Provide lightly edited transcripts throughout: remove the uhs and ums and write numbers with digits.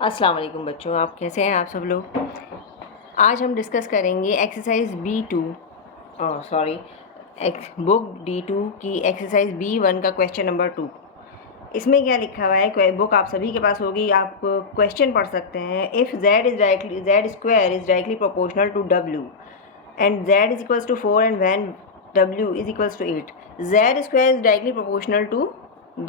अस्सलाम वालेकुम बच्चों, आप कैसे हैं आप सब लोग। आज हम डिस्कस करेंगे exercise B2 sorry book D2 की एक्सरसाइज B1 का क्वेश्चन नंबर 2। इसमें क्या लिखा हुआ है, बुक आप सभी के पास होगी, आप क्वेश्चन पढ़ सकते हैं। If z square is directly proportional to w and z is equals to 4 and when w is equals to 8, z square is directly proportional to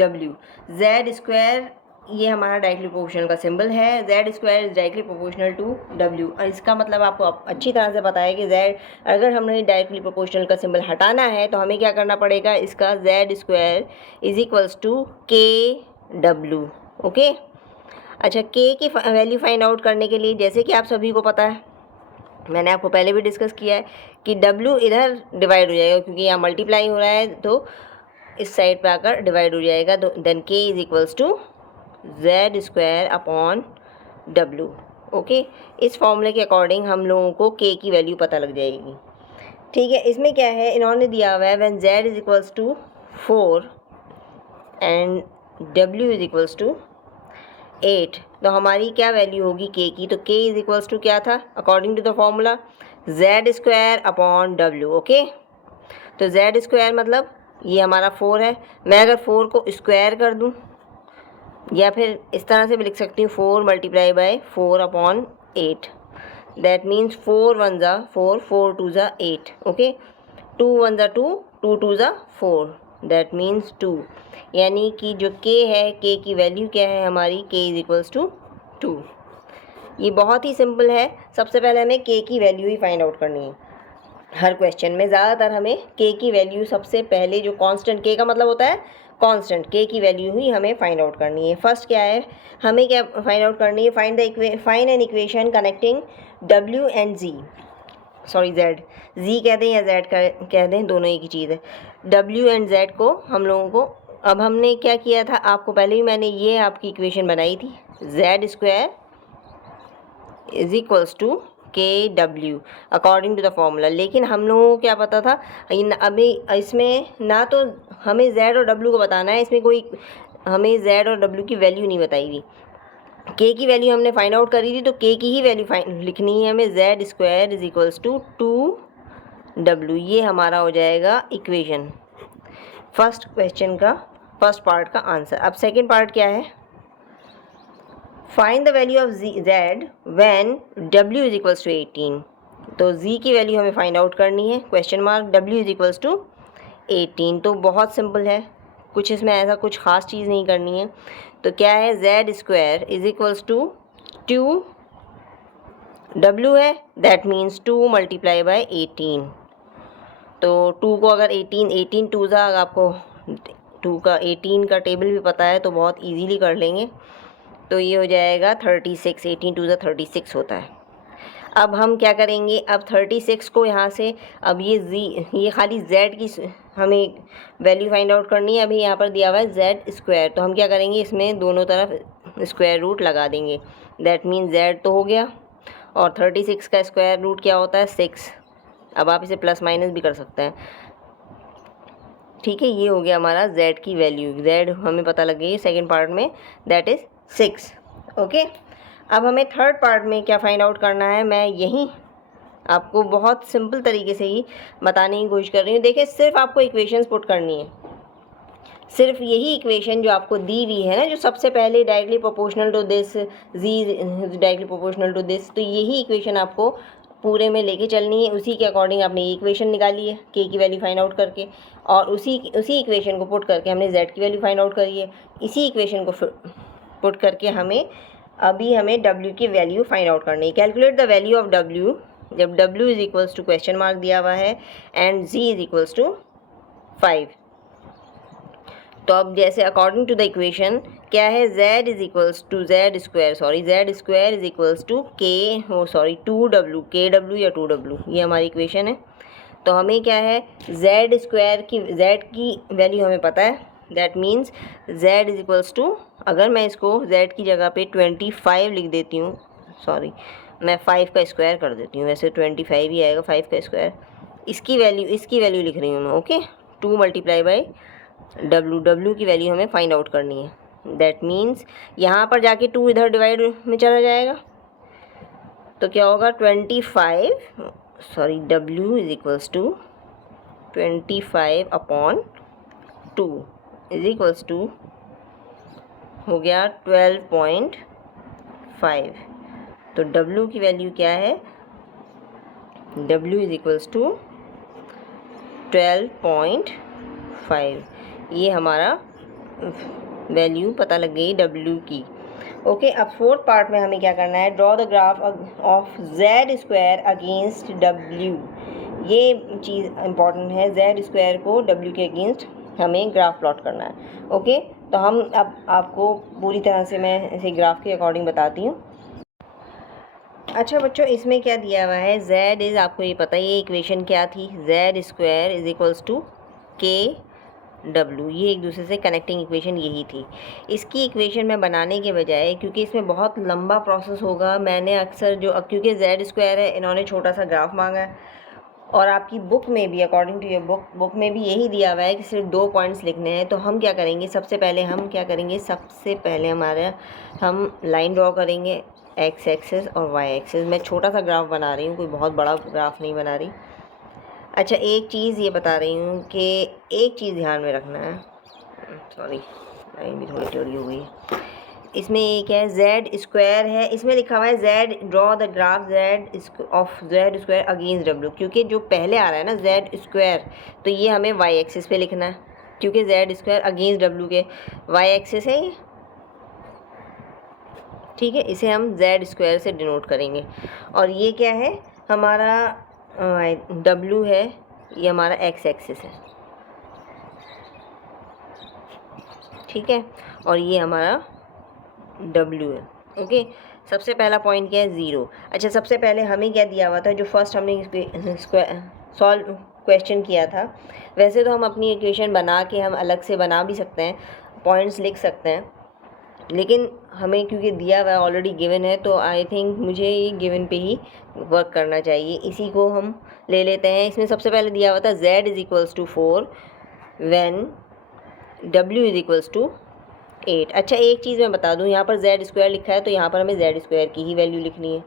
w। z square ये हमारा डायरेक्टली प्रोपोर्शनल का symbol है, z square is directly proportional to w। और इसका मतलब आपको अच्छी तरह से पता है कि z, अगर हमने डायरेक्टली प्रोपोर्शनल का सिंबल हटाना है तो हमें क्या करना पड़ेगा, इसका z square is equals to kw। Okay, अच्छा, k की वैल्यू फाइंड आउट करने के लिए, जैसे कि आप सभी को पता है, मैंने आपको पहले भी डिस्कस किया है कि w इधर डिवाइड हो जाएगा, क्योंकि यहाँ मल्टीप्लाई हो रहा है तो इस साइड पे आकर डिवाइड हो जाएगा। Then k is equals to z square upon w। Okay, इस फॉर्मूले के अकॉर्डिंग हम लोगों को k की वैल्यू पता लग जाएगी। ठीक है, इसमें क्या है, इन्होंने दिया हुआ है when z is equals to 4 and w is equals to 8, तो हमारी क्या वैल्यू होगी k की, तो k इज इक्वल्स टू क्या था according to the formula, z square upon w। Okay, तो z स्क्वायर मतलब ये हमारा 4 है। मैं अगर 4 को स्क्वायर कर दूं, या फिर इस तरह से भी लिख सकती हूँ 4 multiply by 4 upon 8, that means 4 1 ज़ा 4, 4 2 ज़ा 8। ओके, 2 1 ज़ा 2, 2 2 ज़ा 4, दैट मीन्स 2। यानी कि जो k है, k की वैल्यू क्या है हमारी, k इज इक्वल्स टू 2। ये बहुत ही सिंपल है। सबसे पहले हमें k की वैल्यू ही फाइंड आउट करनी है। हर क्वेश्चन में ज़्यादातर हमें k की वैल्यू सबसे पहले, जो कांस्टेंट, k का मतलब होता है कांस्टेंट, k की वैल्यू ही हमें फाइंड आउट करनी है। फर्स्ट क्या है, हमें क्या फाइंड आउट करनी है, find an equation connecting w and z, sorry z कहते हैं या z कह दें, दोनों एक ही चीज़ है। w एंड z को हम लोगों को, अब हमने क्या किया था, आपको पहले ही मैंने ये आपकी इक्वेशन बनाई थी, z square is equals to kw according to the formula. लेकिन हम लोगों को क्या पता था, अभी इसमें ना तो हमें z और w को बताना है, इसमें कोई हमें z और w की वैल्यू नहीं बताई हुई। k की वैल्यू हमने फाइंड आउट करी थी, तो k की ही वैल्यू लिखनी है हमें, z square is equals to 2w। ये हमारा हो जाएगा इक्वेशन, फर्स्ट क्वेश्चन का फर्स्ट पार्ट का आंसर। अब सेकेंड पार्ट क्या है, find the value of z when w is equals to 18। तो z की वैल्यू हमें फाइंड आउट करनी है, question mark, w is equals to 18। तो बहुत सिंपल है, कुछ इसमें ऐसा कुछ ख़ास चीज़ नहीं करनी है। तो क्या है, z square is equals to 2w है, दैट मीन्स 2 मल्टीप्लाई बाय 18। तो 2 को अगर 18 2 ज़ा, अगर आपको 2 का 18 का टेबल भी पता है तो बहुत इजीली कर लेंगे। तो ये हो जाएगा 36, 18 2 ज़ा 36 होता है। अब हम क्या करेंगे, अब 36 को यहाँ से, अब ये खाली z की हमें वैल्यू फाइंड आउट करनी है। अभी यहाँ पर दिया हुआ है z स्क्वायर, तो हम क्या करेंगे, इसमें दोनों तरफ स्क्वायर रूट लगा देंगे, दैट मीन z तो हो गया, और 36 का स्क्वायर रूट क्या होता है, 6। अब आप इसे प्लस माइनस भी कर सकते हैं। ठीक है, ये हो गया हमारा z की वैल्यू, z हमें पता लग गई सेकेंड पार्ट में, दैट इज़ 6। ओके, अब हमें थर्ड पार्ट में क्या फाइंड आउट करना है, मैं यहीं आपको बहुत सिंपल तरीके से ही बताने की कोशिश कर रही हूँ। देखिए, सिर्फ आपको इक्वेशंस पुट करनी है, सिर्फ यही इक्वेशन जो आपको दी हुई है ना, जो सबसे पहले directly proportional to this, z directly proportional to this, तो यही इक्वेशन आपको पूरे में लेके चलनी है। उसी के अकॉर्डिंग आपने ये इक्वेशन निकाली है k की वैल्यू फाइंड आउट करके, और उसी इक्वेशन को पुट करके हमने z की वैल्यू फाइंड आउट करी है। इसी इक्वेशन को पुट करके हमें w की वैल्यू फाइंड आउट करनी है। Calculate the value of w, जब w is equals to question mark दिया हुआ है and z is equals to 5। तो अब जैसे अकॉर्डिंग टू द इक्वेशन क्या है, z is equals to z square is equals to kw या 2w, ये हमारी इक्वेशन है। तो हमें क्या है, z स्क्वायर की, z की वैल्यू हमें पता है, that means z is equals to, अगर मैं इसको z की जगह पे 25 लिख देती हूँ, सॉरी मैं 5 का स्क्वायर कर देती हूँ, वैसे 25 ही आएगा, 5 का स्क्वायर, इसकी वैल्यू लिख रही हूँ मैं। ओके, 2 मल्टीप्लाई बाई w की वैल्यू हमें फाइंड आउट करनी है। दैट मीन्स यहाँ पर जाके 2 इधर डिवाइड में चला जाएगा, तो क्या होगा 25 sorry W is equals to 25/2 is equals to हो गया 12.5। तो W की वैल्यू क्या है, W इज इक्वल्स टू 12.5। ये हमारा वैल्यू पता लग गई W की। ओके, अब फोर्थ पार्ट में हमें क्या करना है, draw the graph of Z square against W। ये चीज़ इम्पॉर्टेंट है, Z स्क्वायर को W के अगेंस्ट हमें ग्राफ प्लॉट करना है। ओके, तो हम अब आपको पूरी तरह से मैं इसे ग्राफ के अकॉर्डिंग बताती हूँ। अच्छा बच्चों, इसमें क्या दिया हुआ है, Z इज़, आपको ये पता ही है इक्वेशन क्या थी, Z square is equals to KW। ये एक दूसरे से कनेक्टिंग इक्वेशन यही थी। इसकी इक्वेशन में बनाने के बजाय, क्योंकि इसमें बहुत लंबा प्रोसेस होगा, मैंने अक्सर क्योंकि Z स्क्वायर है, इन्होंने छोटा सा ग्राफ मांगा है, और आपकी बुक में भी अकॉर्डिंग टू योर बुक में भी यही दिया हुआ है कि सिर्फ 2 पॉइंट्स लिखने हैं। तो हम क्या करेंगे, सबसे पहले हम लाइन ड्रॉ करेंगे, X एक्सिस और Y एक्सिस। मैं छोटा सा ग्राफ बना रही हूँ, कोई बहुत बड़ा ग्राफ नहीं बना रही। अच्छा, एक चीज़ ये बता रही हूँ कि एक चीज़ ध्यान में रखना है, सॉरी लाइन भी थोड़ी टेढ़ी हो गई है। इसमें एक है Z स्क्वायर है, इसमें लिखा हुआ है Z draw the graph Z square against W। क्योंकि जो पहले आ रहा है ना Z स्क्वायर, तो ये हमें Y एक्सिस पे लिखना है, क्योंकि Z स्क्वायर अगेंस्ट W के Y एक्सिस है ये, ठीक है। इसे हम Z स्क्वायर से डिनोट करेंगे। और ये क्या है, हमारा W है, ये हमारा X एक्सिस है, ठीक है, और ये हमारा W है। ओके, सबसे पहला पॉइंट क्या है, 0। अच्छा, सबसे पहले हमें क्या दिया हुआ था, जो फर्स्ट हमने सॉल्व क्वेश्चन किया था, वैसे तो हम अपनी इक्वेशन बना के हम अलग से बना भी सकते हैं, पॉइंट्स लिख सकते हैं, लेकिन हमें क्योंकि दिया हुआ ऑलरेडी गिवन है, तो आई थिंक मुझे ये गिवन पे ही वर्क करना चाहिए। इसी को हम ले लेते हैं। इसमें सबसे पहले दिया हुआ था Z is equals to 4 when W is equals to 8। अच्छा, एक चीज़ मैं बता दूं, यहाँ पर Z स्क्वायर लिखा है, तो यहाँ पर हमें Z स्क्वायर की ही वैल्यू लिखनी है,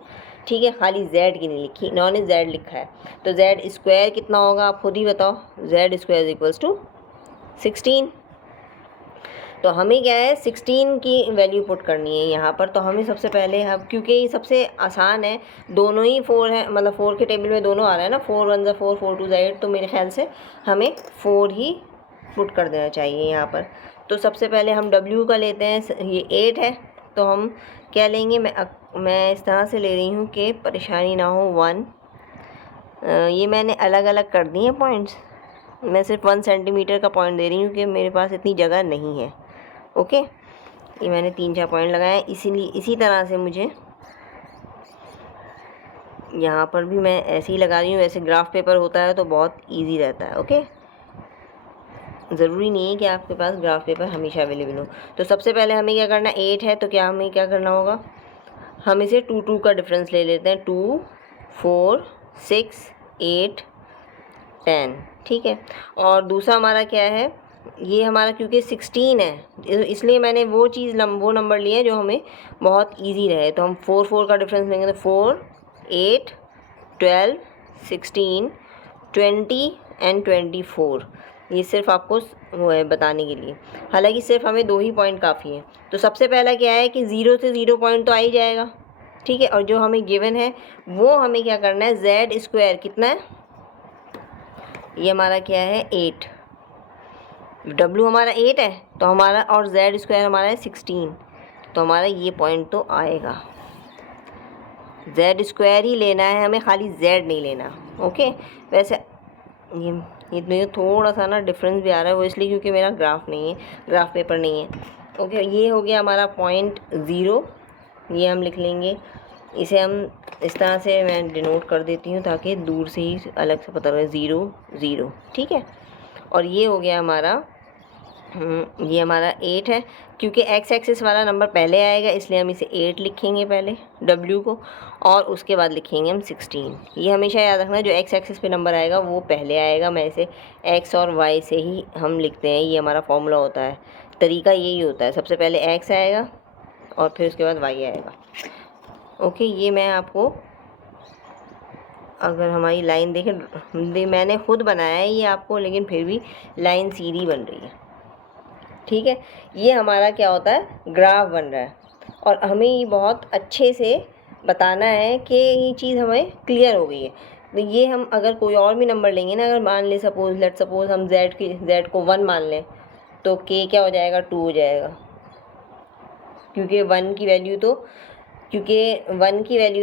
ठीक है, खाली Z की नहीं लिखी, इन्होंने Z लिखा है। तो Z स्क्वायर कितना होगा, आप खुद ही बताओ। Z square is equals to 16। तो हमें क्या है, 16 की वैल्यू पुट करनी है यहाँ पर। तो हमें सबसे पहले क्योंकि ये सबसे आसान है, दोनों ही 4 है, मतलब 4 के टेबल में दोनों आ रहा है ना, 4 1 4 4 2 8, तो मेरे ख्याल से हमें 4 ही पुट कर देना चाहिए यहाँ पर। तो सबसे पहले हम W का लेते हैं, ये 8 है, तो हम क्या लेंगे, मैं इस तरह से ले रही हूँ कि परेशानी ना हो। 1 ये मैंने अलग अलग कर दी हैं पॉइंट्स, मैं सिर्फ 1 सेंटीमीटर का पॉइंट दे रही हूँ कि मेरे पास इतनी जगह नहीं है। ओके, ये मैंने 3-4 पॉइंट लगाए, इसीलिए इसी तरह से मुझे यहाँ पर भी मैं ऐसे ही लगा रही हूँ। वैसे ग्राफ पेपर होता है तो बहुत इजी रहता है। ओके, ज़रूरी नहीं है कि आपके पास ग्राफ पेपर हमेशा अवेलेबल हो। तो सबसे पहले हमें क्या करना, 8 है, तो क्या हमें क्या करना होगा, हम इसे 2 2 का डिफरेंस ले लेते हैं, 2 4 6 8 10, ठीक है। और दूसरा हमारा क्या है, ये हमारा क्योंकि 16 है, इसलिए मैंने वो नंबर लिए जो हमें बहुत इजी रहे। तो हम 4 4 का डिफरेंस लेंगे, तो 4 8 12 16 20 एंड 24। ये सिर्फ आपको वो है बताने के लिए, हालांकि सिर्फ हमें 2 ही पॉइंट काफ़ी हैं। तो सबसे पहला क्या है कि 0 से 0 पॉइंट तो आ ही जाएगा, ठीक है। और जो हमें गिवन है वो हमें क्या करना है, Z स्क्वायर कितना है, ये हमारा क्या है 8, W हमारा 8 है, तो हमारा, और Z स्क्वायर हमारा है 16, तो हमारा ये पॉइंट तो आएगा। Z स्क्वायर ही लेना है हमें, खाली Z नहीं लेना। ओके, वैसे ये थोड़ा सा ना डिफरेंस भी आ रहा है, वो इसलिए क्योंकि मेरा ग्राफ पेपर नहीं है। ओके, ये हो गया हमारा पॉइंट 0, ये हम लिख लेंगे। इसे हम इस तरह से मैं डिनोट कर देती हूँ ताकि दूर से ही अलग से पता लगे, 0 0, ठीक है। और ये हो गया हमारा, ये हमारा 8 है, क्योंकि X एक्सिस वाला नंबर पहले आएगा, इसलिए हम इसे 8 लिखेंगे पहले W को, और उसके बाद लिखेंगे हम 16। ये हमेशा याद रखना, जो X एक्सिस पे नंबर आएगा वो पहले आएगा। मैं इसे X और Y से ही हम लिखते हैं, ये हमारा फॉर्मूला होता है। तरीका यही होता है, सबसे पहले x आएगा और फिर उसके बाद y आएगा। ओके, ये मैं आपको, अगर हमारी लाइन देखें, मैंने खुद बनाया है ये आपको, लेकिन फिर भी लाइन सीधी बन रही है। ठीक है, ये हमारा क्या होता है, ग्राफ बन रहा है। और हमें ये बहुत अच्छे से बताना है कि ये चीज़ हमें क्लियर हो गई है। तो ये हम अगर कोई और भी नंबर लेंगे ना, अगर मान ले लेट सपोज हम z को 1 मान लें, तो k क्या हो जाएगा, 2 हो जाएगा, क्योंकि 1 की वैल्यू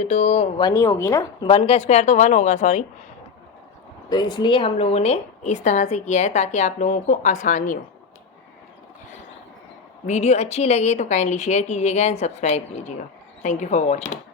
तो 1 ही होगी ना, 1 का स्क्वायर तो 1 होगा, सॉरी। तो इसलिए हम लोगों ने इस तरह से किया है ताकि आप लोगों को आसानी हो। वीडियो अच्छी लगे तो काइंडली शेयर कीजिएगा एंड सब्सक्राइब कीजिएगा। Thank you for watching.